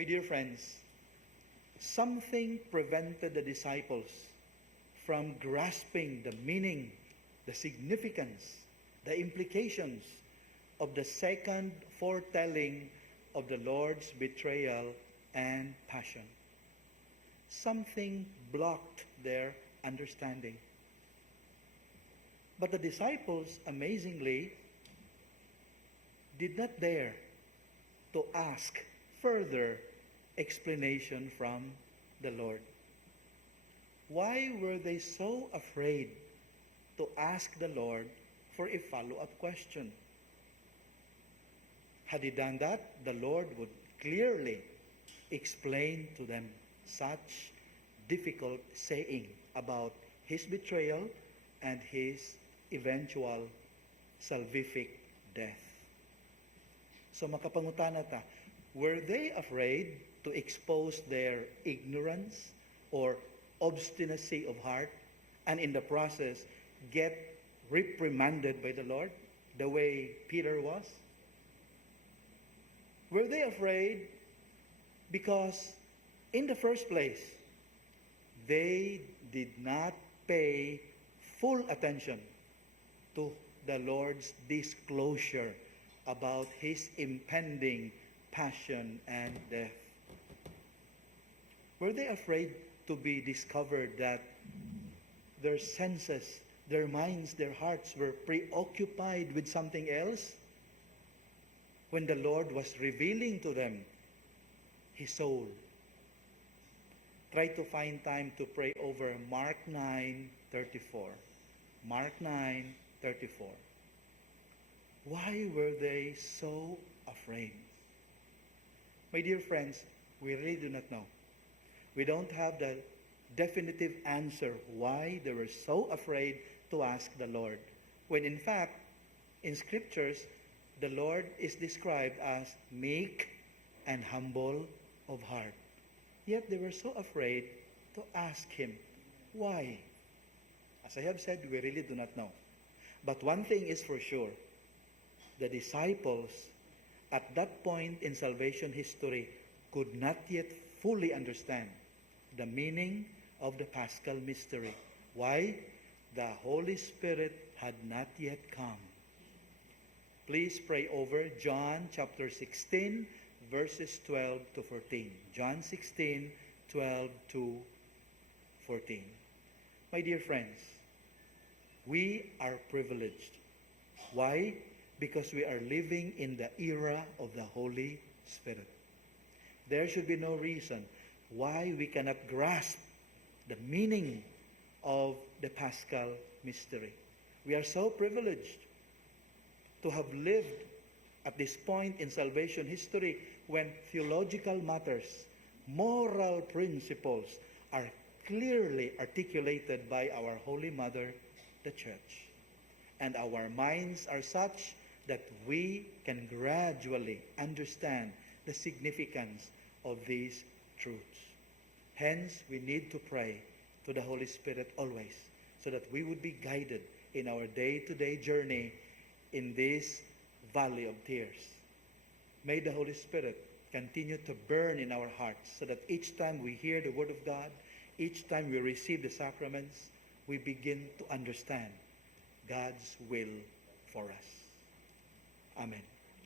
My dear friends, something prevented the disciples from grasping the meaning, the significance, the implications of the second foretelling of the Lord's betrayal and passion. Something blocked their understanding. But the disciples, amazingly, did not dare to ask further explanation from the Lord. Why were they so afraid to ask the Lord for a follow-up question? Had he done that, the Lord would clearly explain to them such difficult saying about his betrayal and his eventual salvific death. So makapangutana ta, were they afraid to expose their ignorance or obstinacy of heart and in the process get reprimanded by the Lord the way Peter was? Were they afraid because in the first place they did not pay full attention to the Lord's disclosure about his impending passion and death? Were they afraid to be discovered that their senses, their minds, their hearts were preoccupied with something else when the Lord was revealing to them his soul? Try to find time to pray over Mark 9:34. Mark 9:34. Why were they so afraid? My dear friends, we really do not know. We don't have the definitive answer why they were so afraid to ask the Lord. When in fact, in scriptures, the Lord is described as meek and humble of heart. Yet they were so afraid to ask him, why? As I have said, we really do not know. But one thing is for sure, the disciples at that point in salvation history could not yet fully understand the meaning of the Paschal mystery. Why? The Holy Spirit had not yet come. Please pray over John chapter 16, verses 12 to 14. John 16, 12 to 14. My dear friends, we are privileged. Why? Because we are living in the era of the Holy Spirit. There should be no reason why we cannot grasp the meaning of the Paschal mystery. We are so privileged to have lived at this point in salvation history when theological matters, moral principles are clearly articulated by our Holy Mother, the Church. And our minds are such that we can gradually understand the significance of these truths. Hence, we need to pray to the Holy Spirit always so that we would be guided in our day-to-day journey in this valley of tears. May the Holy Spirit continue to burn in our hearts so that each time we hear the Word of God, each time we receive the sacraments, we begin to understand God's will for us. Amen.